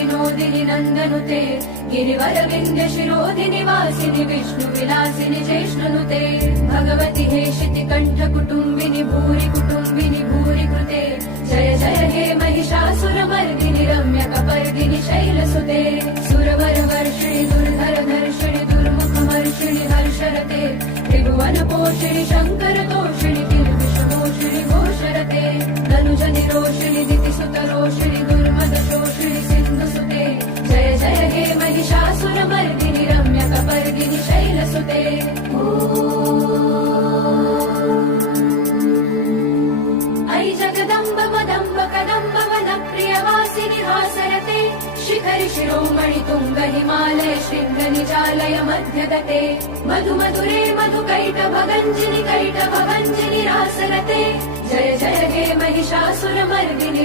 विनोदिनि नन्दनुते गिरिवर विन्ध्य शिरोधिनि वासिनि विष्णु विलासिनि जैष्णुनुते भगवति हेशिति कण्ठ कुटुम्बिनि भूरि कुटुम्बिनि भूरि कृते जय जय हे महिषासुरमर्दिनि रम्य कपर्दिनि शैलसुते सुरवर वर्षिणि दुर्धर धर्षिणि दुर्मुखमर्षिणि हर्षरते त्रिभुवन पोषिणि शङ्कर तोषिणि किल्बिषमोषिणि घोषरते धनुज निरोषिणि दितिसुत रोषिणि दुर्मद शोषिणि सिन्धुसुते जय जय हे महिषासुरमर्दिनि रम्य कपर्दिनि शैलसुते ऐ जगदम्ब मदम्ब कदम्ब वनप्रियवासिनि हासरते शिखरि शिरोमणि तुङ्ग हिमालय शृङ्ग निजालय मध्यगते मधु मधुरे मधुकैटभगञ्जिनि कैटभभञ्जिनि रासरते जय जय हे महिषासुरमर्दिनि